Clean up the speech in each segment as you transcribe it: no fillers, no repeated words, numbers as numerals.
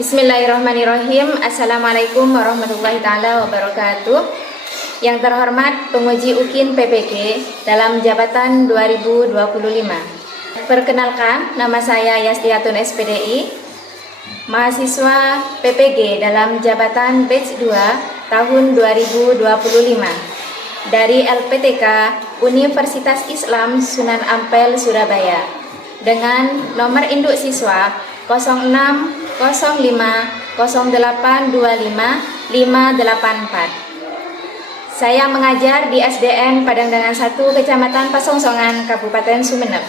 Bismillahirrahmanirrahim. Assalamualaikum warahmatullahi taala wabarakatuh. Yang terhormat penguji UKIN PPG dalam jabatan 2025. Perkenalkan, nama saya Yastiatun SPDI, mahasiswa PPG dalam jabatan batch 2 tahun 2025 dari LPTK Universitas Islam Sunan Ampel, Surabaya, dengan nomor induk siswa 0605082554. Saya mengajar di SDN Padangdangan 1, Kecamatan Pasongsongan, Kabupaten Sumeneb.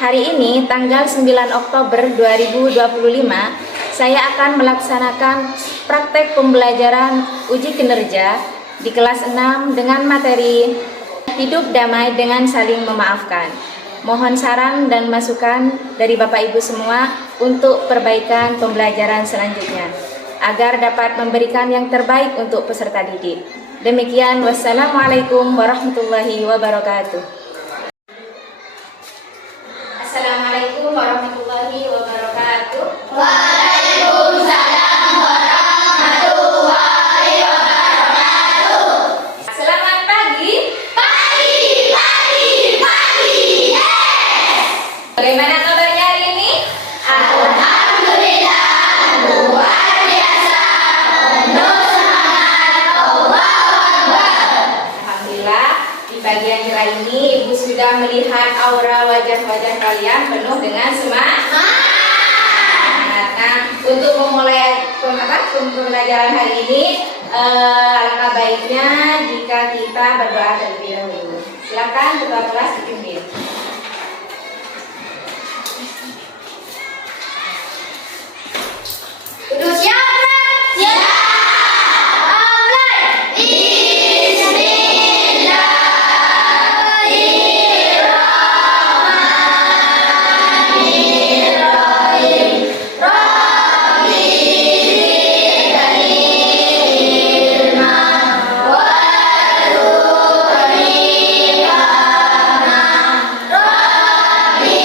Hari ini, tanggal 9 Oktober 2025, saya akan melaksanakan praktek pembelajaran uji kinerja di kelas 6 dengan materi Hidup Damai dengan Saling Memaafkan. Mohon saran dan masukan dari Bapak Ibu semua untuk perbaikan pembelajaran selanjutnya, agar dapat memberikan yang terbaik untuk peserta didik. Demikian, wassalamualaikum warahmatullahi wabarakatuh. Assalamualaikum warahmatullahi wabarakatuh. Waalaikumsalam warahmatullahi wabarakatuh. Selamat pagi. Pagi. Yes. Bagaimana kabarnya hari ini? Alhamdulillah, luar biasa. Penuh semangat. Allahu Akbar. Alhamdulillah, di pagi yang cerah ini Ibu sudah melihat aura wajah-wajah kalian penuh dengan semangat. Nah, untuk memulai pembelajaran hari ini, alangkah baiknya jika kita berdoa terlebih dahulu. Silakan ketua kelas dipimpin. Udah siap? Siap. Mulai. Bismillahirrahmanirrahim. Rabbi zidni ilma warzuqni fahma. Rabbi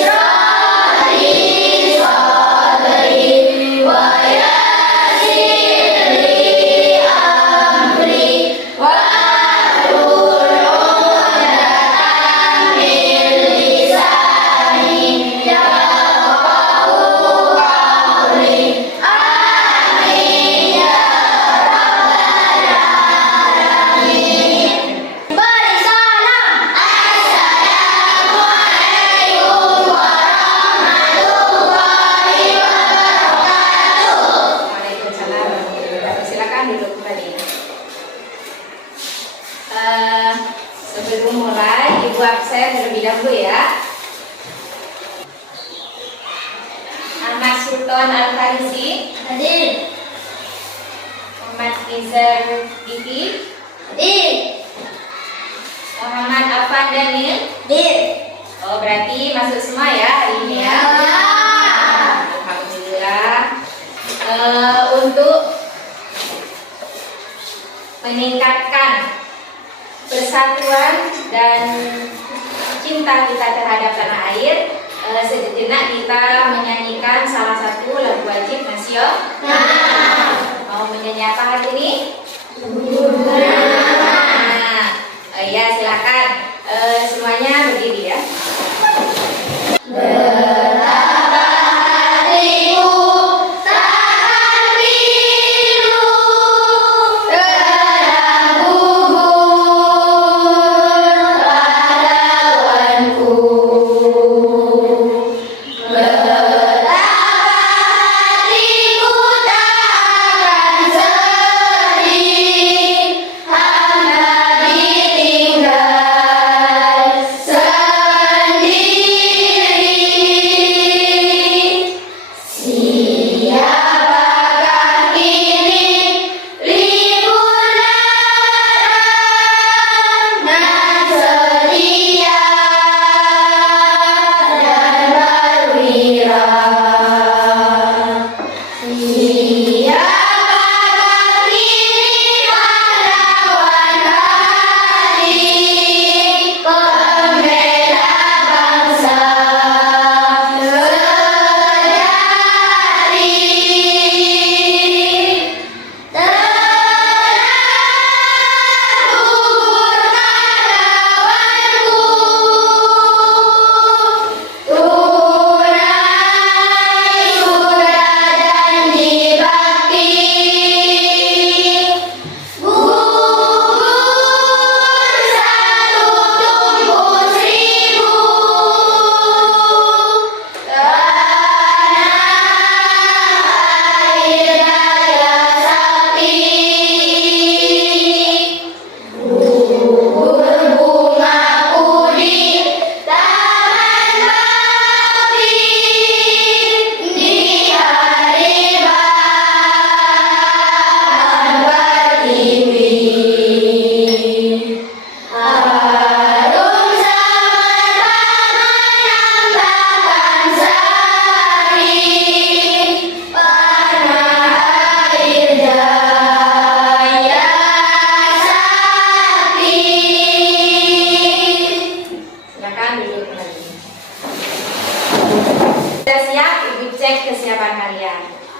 shrah li sadri wa yassir li amri wahlul 'uqdatam min lisani yafqahu qawli. Amin ya rabbal alamin. Beri salam. Assalamualaikum warahmatullahi wabarakatuh. Waalaikumsalam warahmatullahi wabarakatuh. Silakan duduk kembali. Sebelum mulai, Ibu absen terlebih dahulu ya. Ahmad Sultan Al-Farisi, Hadir. Muhammad Nizar Diki, Hadir. Muhammad Afan Daniel. Hadir. Oh, berarti masuk semua ya hari ini ya. Alhamdulillah. Untuk meningkatkan persatuan dan cinta kita terhadap tanah air, sejenak kita menyanyikan salah satu lagu wajib nasional. Mau menyanyi apa hari ini? Ya, silakan. Semuanya berdiri ya. Hatiku takkan pilu dalam gugur pahlawanku.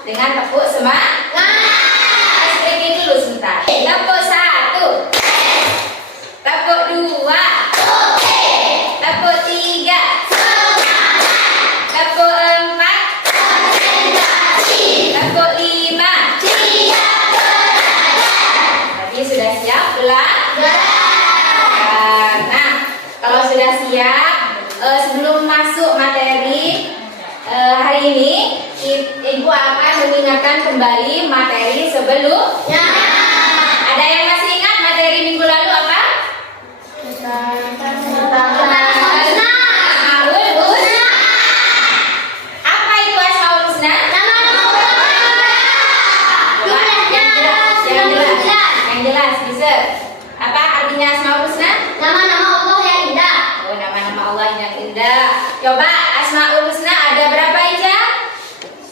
dengan tepuk semangat. Stretching dulu sebentar. Tepuk 1, tepuk 2, tepuk 3, tepuk 4, tepuk 5. Tadi sudah siap belajar. Nah, kalau sudah siap, sebelum masuk materi hari ini, Ibu akan mengingatkan kembali materi sebelumnya. Ada yang masih ingat materi minggu lalu apa? Asmaul Husna. Apa itu Asmaul Husna? Yang jelas, bisa. Apa artinya Asmaul Husna? Nama-nama Allah yang indah. Oh, nama-nama Allah yang indah. Coba Asmaul Husna ada berapa Ica?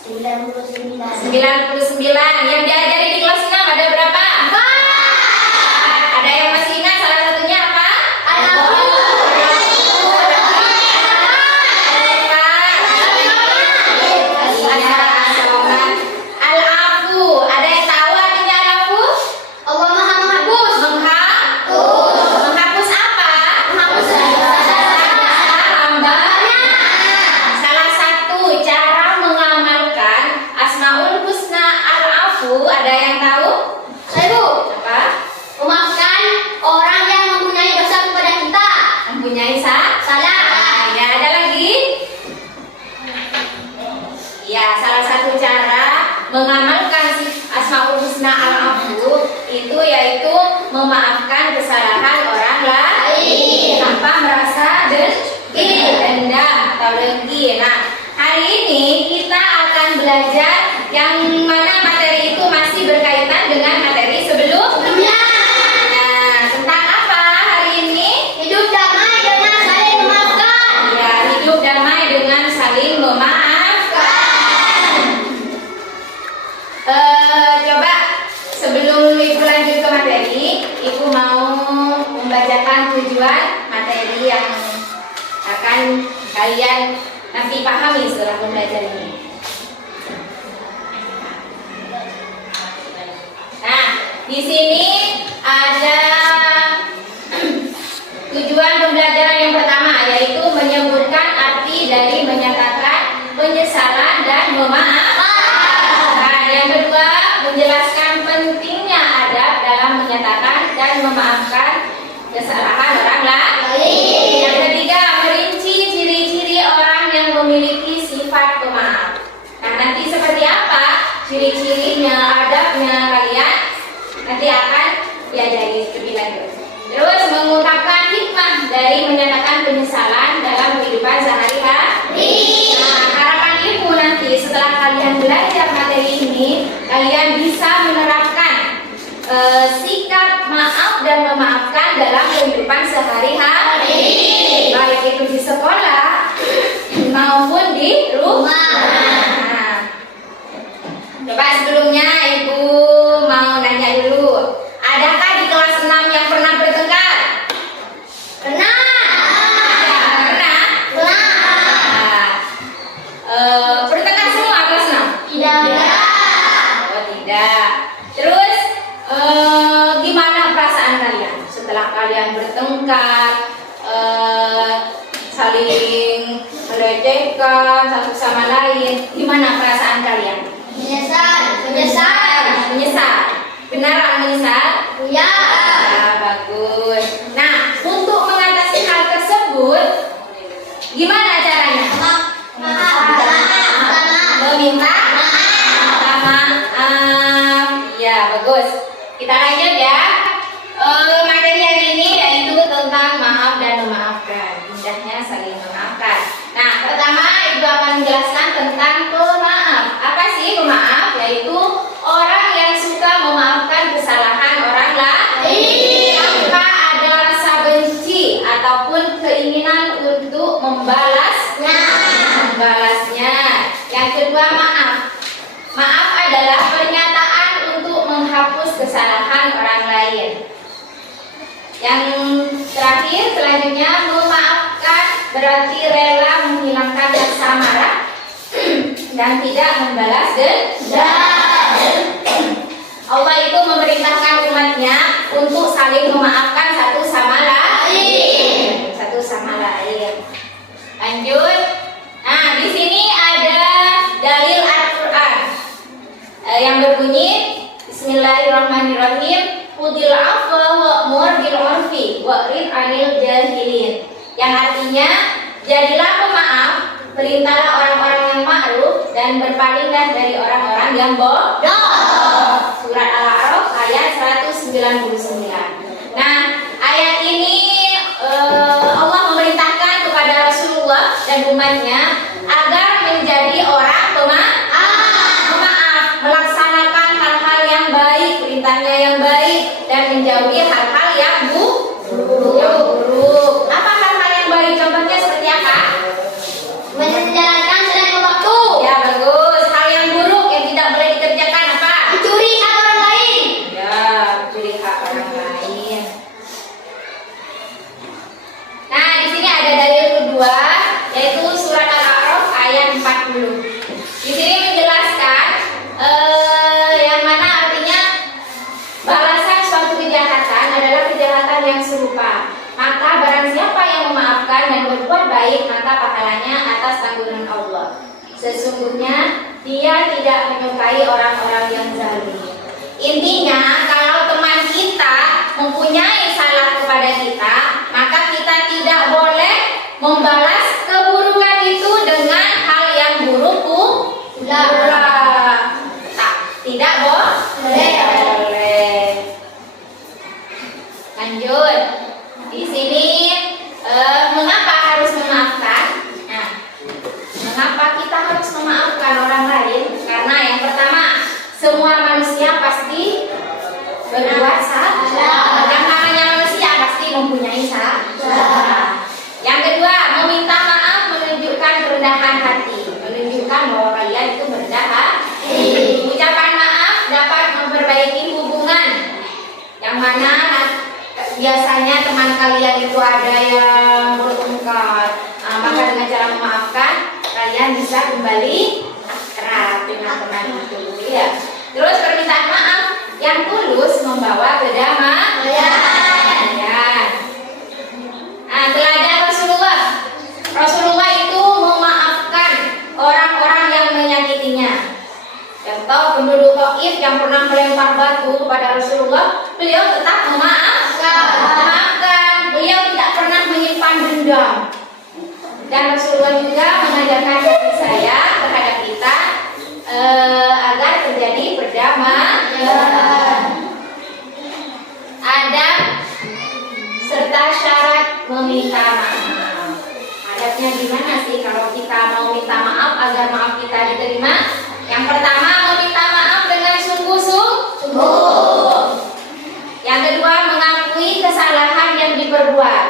99. 99. Yang diajari di kelas 6 ada berapa? 4. Ada yang masih ingat salah satunya apa? Al-Afu. Ada yang tahu artinya Al-Afu? Allah Maha menghapus. Menghapus apa? Menghapus Salah satu cara mengamalkan Asmaul Husna Al-Afu, ada yang tahu? Saya Bu, Apa? memaafkan orang yang mempunyai dosa kepada kita. Mempunyai Salah. Ya, ada lagi? Ya, salah satu cara mengamalkan Asmaul Husna Al-Afu itu yaitu memaafkan kesalahan orang lain tanpa merasa dendam atau dengki. Nah, hari ini kita akan belajar yang mana materi itu masih berkaitan dengan materi sebelumnya. Nah, tentang apa hari ini? Hidup damai dengan saling memaafkan. Ya, hidup damai dengan saling memaafkan. Coba sebelum Ibu lanjut ke materi, Ibu mau membacakan tujuan materi yang akan kalian nanti pahami setelah belajar ini. Nah, di sini ada tujuan pembelajaran yang pertama, yaitu menyebutkan arti dari menyatakan penyesalan dan memaafkan. Nah, yang kedua, menjelaskan pentingnya adab dalam menyatakan dan memaafkan kesalahan orang lain. Yang ketiga, merinci ciri-ciri orang yang memiliki sifat pemaaf. Nah, nanti seperti apa ciri-cirinya, adabnya kalian nanti akan diajari lebih lanjut. Terus mengungkapkan hikmah dari menyatakan penyesalan dalam kehidupan sehari-hari. Nah, harapan Ibu nanti setelah kalian belajar materi ini, kalian bisa menerapkan sikap maaf dan memaafkan dalam kehidupan sehari-hari, baik itu di sekolah maupun di rumah. Nah, coba sebelumnya Ibu mau nanya dulu, adakah di kelas 6 yang pernah bertengkar? Pernah. Pernah? Bertengkar semua kelas 6? Tidak. Oh, tidak. Terus gimana perasaan kalian setelah kalian bertengkar, saling melecehkan satu sama lain? Gimana perasaan kalian? Menyesal. Benar orang menyesal? Ya. Bagus. Nah, untuk mengatasi hal tersebut, gimana caranya? Meminta maaf. Ya, bagus. Kita lanjut ya. Materi hari ini yaitu tentang maaf dan memaafkan. Indahnya saling memaafkan. Nah, pertama Ibu akan menjelaskan tentang pemaaf. Apa sih pemaaf? Yaitu orang yang suka memaafkan kesalahan orang lain tanpa ada rasa benci ataupun keinginan untuk membalasnya. Yang kedua, maaf. Maaf adalah pernyataan untuk menghapus kesalahan orang lain. Yang terakhir, selanjutnya, memaafkan berarti rela menghilangkan rasa marah dan tidak membalas dendam. Allah itu memerintahkan umatnya untuk saling memaafkan satu sama lain. Lanjut. Nah, di sini ada dalil Al-Qur'an yang berbunyi Bismillahirrahmanirrahim. Khudil afwa wa'mur bil 'urfi wa'rid 'anil jahilin. Yang artinya, jadilah pemaaf, perintahlah orang-orang yang ma'ruf dan berpalinglah dari orang-orang yang bodoh. Surat Al-A'raf ayat 199. Nah, ayat ini Allah memerintahkan kepada Rasulullah dan umatnya agar menjadi orang pemaaf, melaksanakan hal-hal yang baik, perintahnya yang baik, dan menjauhi hal-hal yang buruk. Apa hal-hal yang baik? Contohnya seperti apa? Menjalankan selain waktu. Ya, bagus. Hal yang buruk yang tidak boleh dikerjakan apa? Mencuri hak orang lain. Ya, mencuri hak orang lain. Nah, di sini ada dalil kedua, yaitu surat Al-A'raf ayat 40. Di sini menjelaskan yang mana artinya balasan suatu kejahatan adalah kejahatan yang serupa. Maka barang siapa yang memaafkan dan berbuat baik, maka pahalanya atas tanggungan Allah. Sesungguhnya dia tidak menyukai orang-orang yang zalim. Intinya, kalau teman kita mempunyai salah kepada kita, maka kita tidak boleh membalas keburukan itu dengan hal yang buruk pula. Tidak boleh. Lanjut. Di sini mengapa harus memaafkan? Nah, mengapa kita harus memaafkan orang lain? Karena yang pertama, semua manusia pasti berbuat salah. Yang namanya manusia pasti mempunyai salah. Yang kedua, meminta maaf menunjukkan kerendahan hati, menunjukkan bahwa kalian itu merendah hati. Ucapan maaf dapat memperbaiki hubungan, yang mana biasanya teman kalian itu ada yang bertengkar. Maka dengan cara memaafkan, kalian bisa kembali akrab dengan teman itu. Ya. Terus permintaan maaf yang tulus membawa kedamaian. Nah, teladan Rasulullah itu memaafkan orang-orang yang menyakitinya. Contoh, penduduk Taif yang pernah melempar batu kepada Rasulullah, beliau tetap memaafkan. Beliau tidak pernah menyimpan dendam. Dan Rasulullah juga mengajarkan kasih sayang terhadap kita agar terjadi perdamaian. Adab serta syarat meminta maaf. Adabnya gimana sih kalau kita mau minta maaf agar maaf kita diterima? Yang pertama, meminta maaf dengan sungguh-sungguh. Yang kedua, mengakui kesalahan yang diperbuat.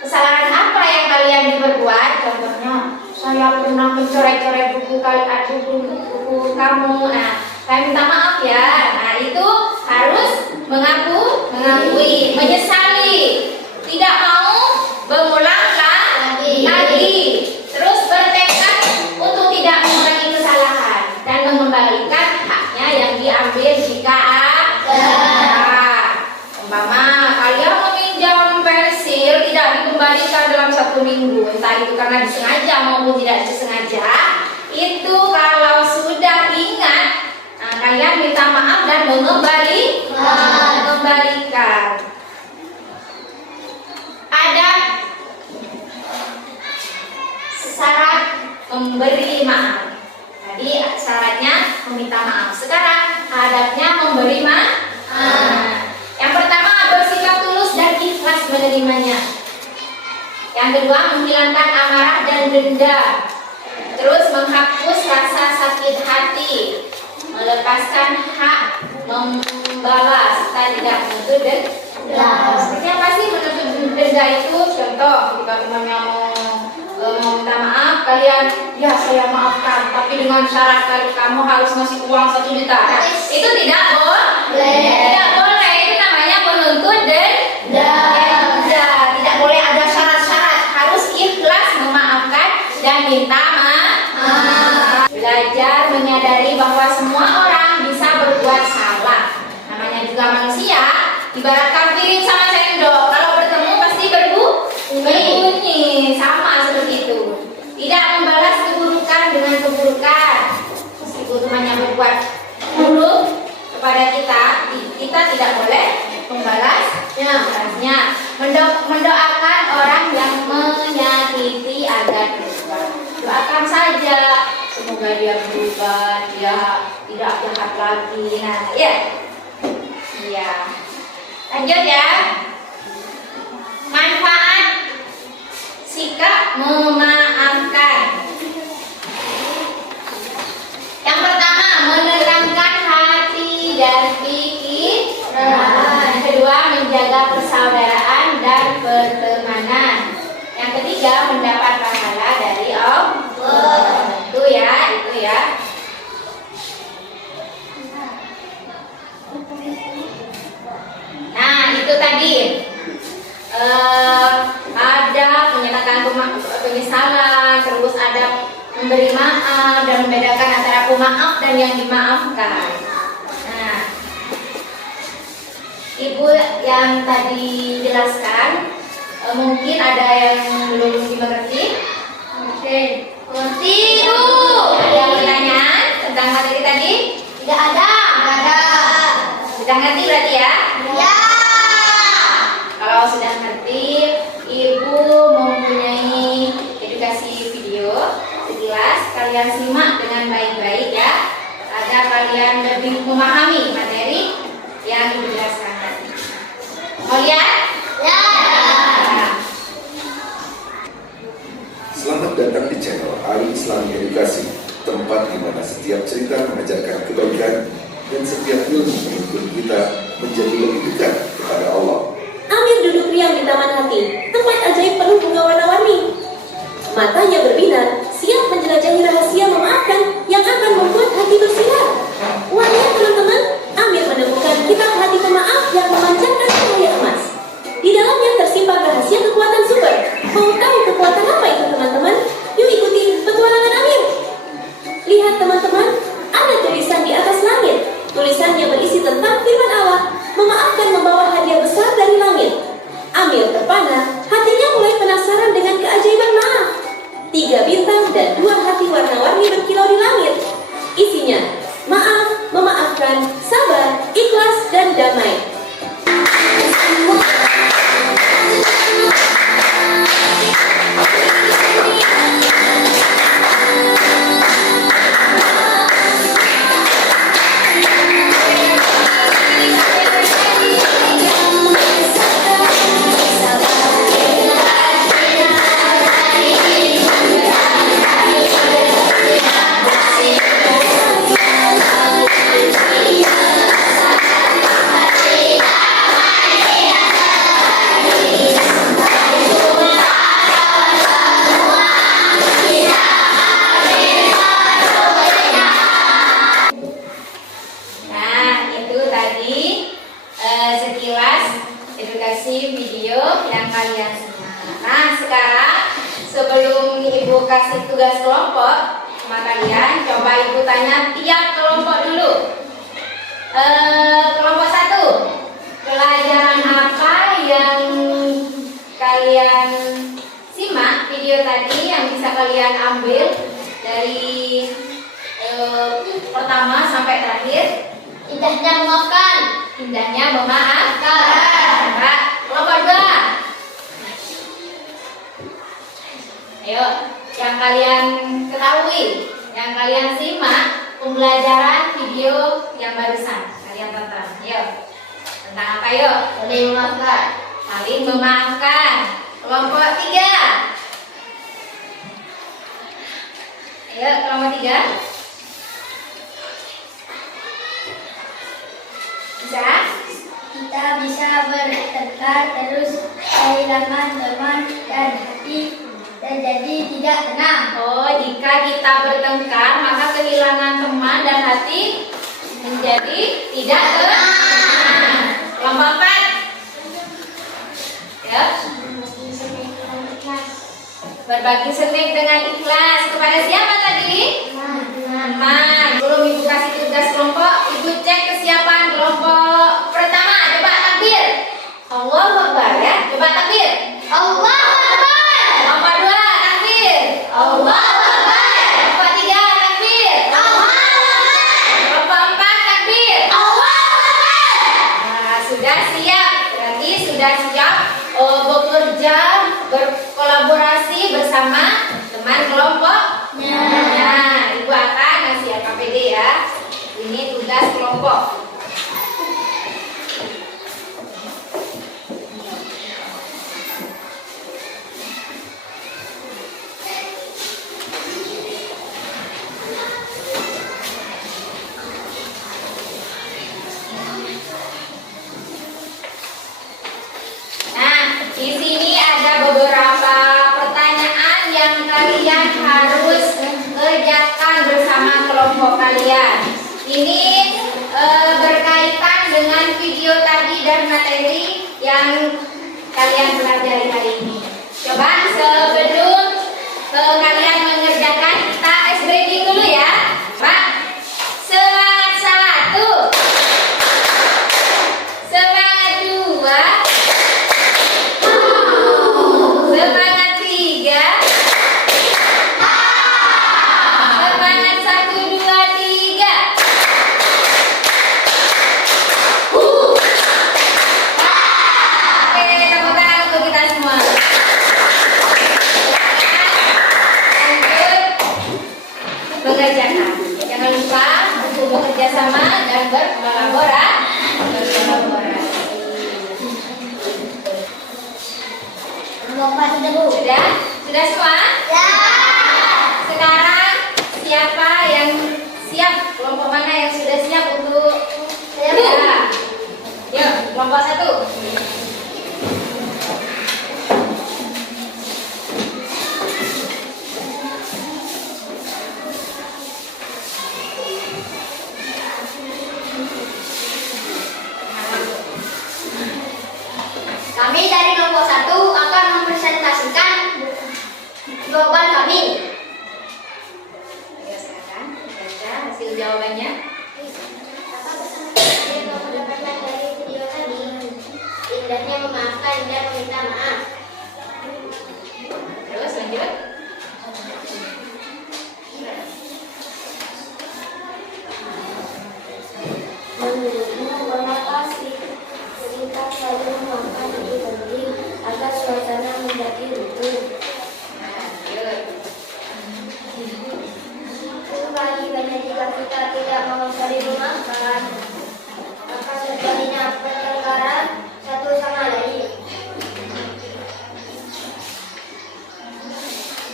Kesalahan apa yang kalian diperbuat? Contohnya, saya pernah mencoret-coret buku kamu. Nah, saya minta maaf ya. Nah, itu harus mengakui, menyesali, tidak mau berulang lagi. Terus bertekad untuk tidak mengulangi kesalahan dan mengembalikan haknya yang diambil jika ada. Umpama kalian meminjam pensil tidak dikembalikan dalam 1 minggu, entah itu karena disengaja maupun tidak disengaja, itu kalau sudah ingat, kalian minta maaf dan mengembalikan. Ada syarat memberi maaf. Tadi syaratnya meminta maaf. Sekarang adabnya memberi maaf. Yang pertama, bersikap tulus dan ikhlas menerimanya. Yang kedua, menghilangkan amarah dan dendam. Terus menghapus rasa sakit hati, melepaskan hak, membalas, tidak menuntut denda. Seperti apa sih menuntut denda itu? Contoh, jika temannya mau minta maaf, kalian, ya saya maafkan, tapi dengan syarat kamu harus ngasih uang 1 juta. Nah, itu tidak boleh. Tidak boleh, itu namanya menuntut denda. Tidak boleh ada syarat-syarat, harus ikhlas memaafkan dan minta maaf. Belajar ibu temannya berbuat buruk kepada kita, kita tidak boleh membalasnya. Mendoakan orang yang menyakiti agar berubah. Doakan saja, semoga dia berubah, dia tidak jahat lagi. Nah, ya, iya. Lanjut ya. Manfaat sikap memaafkan. Yang pertama, menenangkan hati dan pikiran. Yang kedua, menjaga persaudaraan dan pertemanan. Yang ketiga, mendapat pahala dari Allah. Itu ya. Nah, itu tadi ada menyatakan penyesalan, terus ada memberi maaf dan membedakan antara pemaaf dan yang dimaafkan. Nah, Ibu yang tadi jelaskan, mungkin ada yang belum dimengerti. Oke, mengerti Bu? Ada yang bertanya tentang materi tadi? Tidak ada. Sudah ngerti berarti ya? Ya. Kalau sudah ngerti, Ibu mempunyai edukasi video sekilas. Kalian simak dengan baik-baik ya, agar kalian lebih memahami materi yang Ibu jelaskan tadi. Mau lihat? Ya. Selamat datang di channel Ali Islami Edukasi, tempat di mana setiap cerita mengajarkan kebaikan dan setiap ilmu menuntun kita menjadi lebih dekat kepada Allah. Amir duduk riang di taman hati, tempat ajaib penuh bunga warna-warni. Matanya berbinar, siap menjelajahi rahasia memaafkan yang akan membuat hati bersinar. Wah ya teman-teman, Amir menemukan kitab hati pemaaf yang memancarkan cahaya emas. Di dalamnya tersimpan rahasia kekuatan super. Mau tahu kekuatan apa itu teman-teman? Yuk ikuti petualangan Amir. Lihat teman-teman, ada tulisan di atas langit. Tulisannya berisi tentang firman Allah, memaafkan membawa hadiah besar dari langit. Amir terpana, hatinya mulai penasaran dengan keajaiban maaf. 3 bintang dan 2 hati warna-warni berkilau di langit. Isinya, maaf, memaafkan, sabar, ikhlas, dan damai. Sekilas edukasi video yang kalian simak. Nah, sekarang sebelum Ibu kasih tugas kelompok sama kalian, coba Ibu tanya tiap kelompok dulu. Kelompok 1, pelajaran apa yang kalian simak video tadi yang bisa kalian ambil dari pertama sampai terakhir? Indahnya memaafkan. Indahnya memaafkan. Pak, kelompok 2. Ayo, yang kalian ketahui, yang kalian simak pembelajaran video yang barusan kalian tonton. Ayo, tentang apa yuk? Saling memaafkan. Saling memaafkan. Kelompok 3. Ayo, kelompok 3. Bisa? Kita bisa bertengkar terus kehilangan teman dan hati dan jadi tidak tenang. Oh, jika kita bertengkar maka kehilangan teman dan hati menjadi tidak tenang. Kelompok 4. Ya. Berbagi senik dengan ikhlas kepada siapa tadi? Teman. Belum Ibu kasih tugas kelompok, Ibu cek kesiapan kelompok pertama. Coba takbir. Allahu Akbar ya. Coba takbir. Allahu Akbar. Kelompok 2 takbir. Allahu Akbar. Kelompok 3 takbir. Allahu pede ya. Ini tugas kelompok. Di sini ada beberapa pertanyaan yang kalian harus kerjakan bersama kelompok kalian. Ini berkaitan dengan video tadi dan materi yang kalian pelajari hari ini. Coba sebelum kalian mengerjakan, kita ice breaking dulu ya. Pak, semangat 1, semangat 2, semangat 3, semangat 1, 2, 3. Oke, tepuk tangan untuk kita semua. Lanjut mengerjakan. Jangan lupa untuk bekerja sama dan berkolaborasi. Bapak sudah Bu. Sudah? Sudah semua? Ya. Sekarang siapa yang siap? Kelompok mana yang sudah siap untuk ya? Yuk, kelompok 1. Kami dari kelompok 1 akan mempresentasikan jawaban kami. Ayo sekarang baca hasil jawabannya. Yang mendapatkan dari video tadi, indahnya memaafkan dan meminta maaf. Terus lanjut. Menurutmu mengapa cerita selalu memaafkan itu penting agar suasana menjadi rukun? Lanjut. Kembali banyak jika kita tidak mau saling memaafkan, akan terjadinya pertengkaran satu sama lain.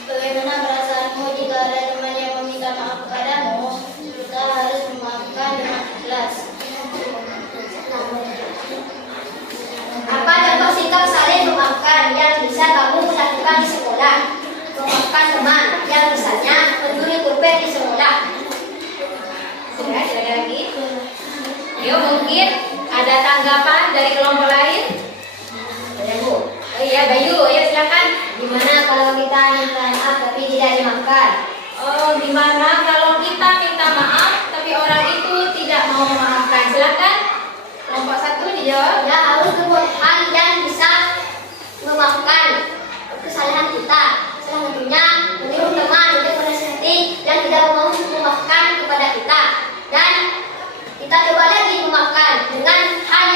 Bagaimana perasaanmu jika ada teman yang meminta maaf kepadamu? Kita harus memaafkan dengan ikhlas. Apa contoh sikap saling memaafkan yang bisa kamu lakukan di sekolah? Memaafkan teman yang misalnya mencuri pulpen di sekolah. Sudah, ada lagi? Yuk, mungkin ada tanggapan dari kelompok lain? Ada Bu. Oh iya, Bayu, ya silakan. Gimana kalau kita minta maaf tapi tidak dimaafkan? Oh, gimana kalau kita minta maaf tapi orang itu tidak mau memaafkan? Silakan. Kelompok 1 dijawab. Ya harus berbuat hal yang bisa memaafkan kesalahan kita. Salah satunya menyuruh teman untuk menasihati yang tidak mau memaafkan kepada kita. Dan kita coba lagi memaafkan dengan hal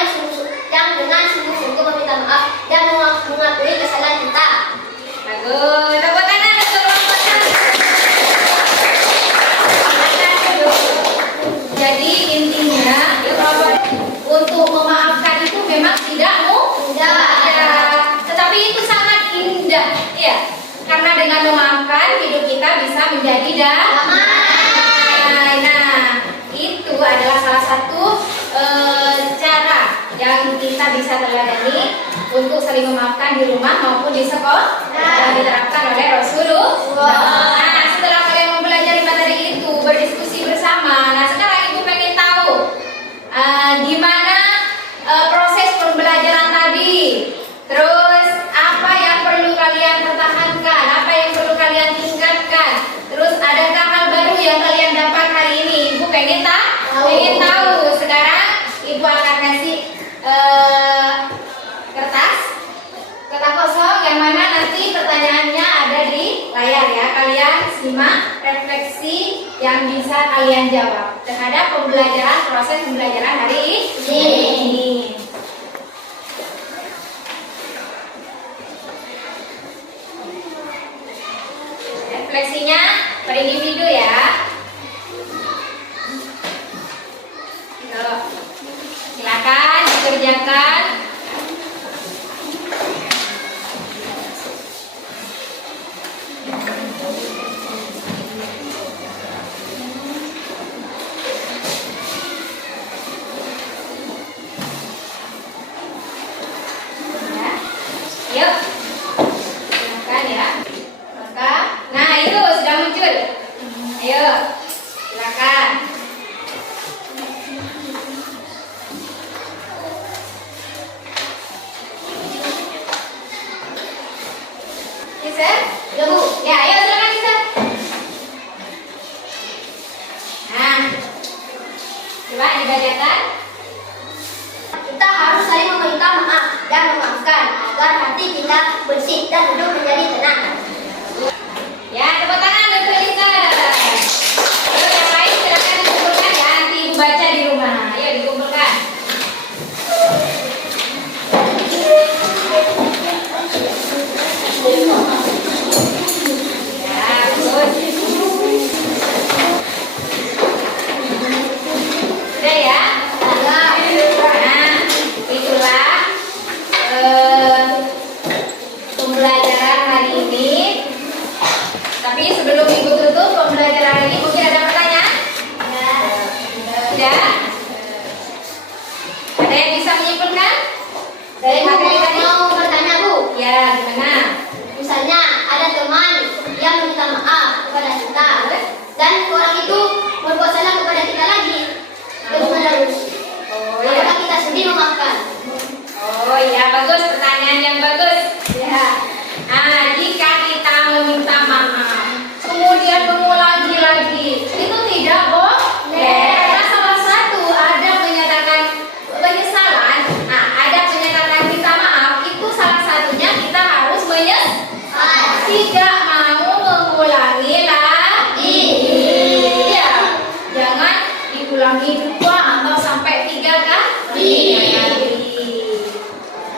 yang dengan sungguh-sungguh meminta maaf dan mengakui kesalahan kita. Bagus. Tepuk tangan untuk kelompok 1. Jadi intinya ya kelompok untuk memaafkan itu memang tidak mudah, ya. Tetapi itu sangat indah, ya. Karena dengan memaafkan hidup kita bisa menjadi damai. Nah, itu adalah salah satu cara yang kita bisa teladani untuk saling memaafkan di rumah maupun di sekolah yang diterapkan oleh Rasulullah. Nah, setelah kalian mempelajari materi itu, berdiskusi bersama. Nah, sekarang Ibu pengen tahu gimana proses pembelajaran tadi. Terus apa yang perlu kalian pertahankan, apa yang perlu kalian tingkatkan. Terus adakah hal baru yang kalian dapat hari ini? Ibu pengen tahu. Sekarang Ibu akan kasih kertas kosong yang mana nanti pertanyaannya ada di layar ya. Kalian simak refleksi yang bisa kalian jawab terhadap proses pembelajaran hari ini. Refleksinya per individu ya. dibacakan. Ya. Yuk. Silakan ya. Maka, nah itu sudah muncul. Ayo, silakan. Bisa? Udah Bu? Ya, ayo silakan bisa. Nah, coba dibacakan. Kita harus saling meminta maaf dan memaafkan agar hati kita bersih dan hidup menjadi tenang. Ya, tepuk tangan untuk Lisa. Ayo yang lain silakan dikumpulkan ya, nanti Ibu baca di rumah. Ayo dikumpulkan. Ya, bagus. Sudah ya? Nah, itulah pembelajaran hari ini. Tapi sebelum Ibu tutup pembelajaran hari ini, mungkin ada pertanyaan? Sudah? Ada yang bisa menyimpulkan dari materi tadi? Mau bertanya Bu? Ya, gimana? Misalnya ada teman yang meminta maaf kepada kita dan orang itu berbuat salah kepada kita lagi terus menerus. Oh ya. Apakah kita sendiri memaafkan? Oh ya, bagus, pertanyaan yang bagus. Ya. Nah, jika kita meminta maaf, kemudian mengulangi lagi, itu tidak boleh. Karena salah satu ada menyatakan penyesalan. Nah, ada menyatakan minta maaf, itu salah satunya kita harus tidak mau mengulangi lagi. Ya, jangan diulangi 2 atau sampai 3 kali.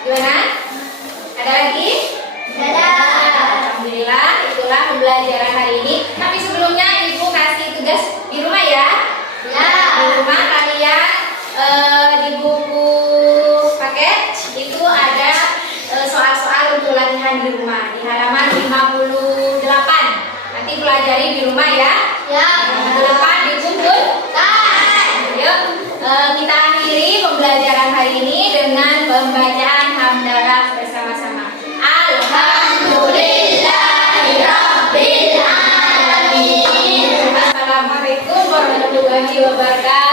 Gimana? Ada lagi? Alhamdulillah, itulah pembelajaran hari ini. Tapi sebelumnya Ibu kasih tugas di rumah ya. Ya. Di rumah kalian di buku paket itu ada soal-soal untuk latihan di rumah di halaman 58. Nanti pelajari di rumah ya. Ya. Minggu depan dikumpulkan. Yuk, kita akhiri pembelajaran hari ini dengan pembacaan hamdalah bersama-sama. Alhamdulillahirabbil alamin. Assalamualaikum warahmatullahi wabarakatuh.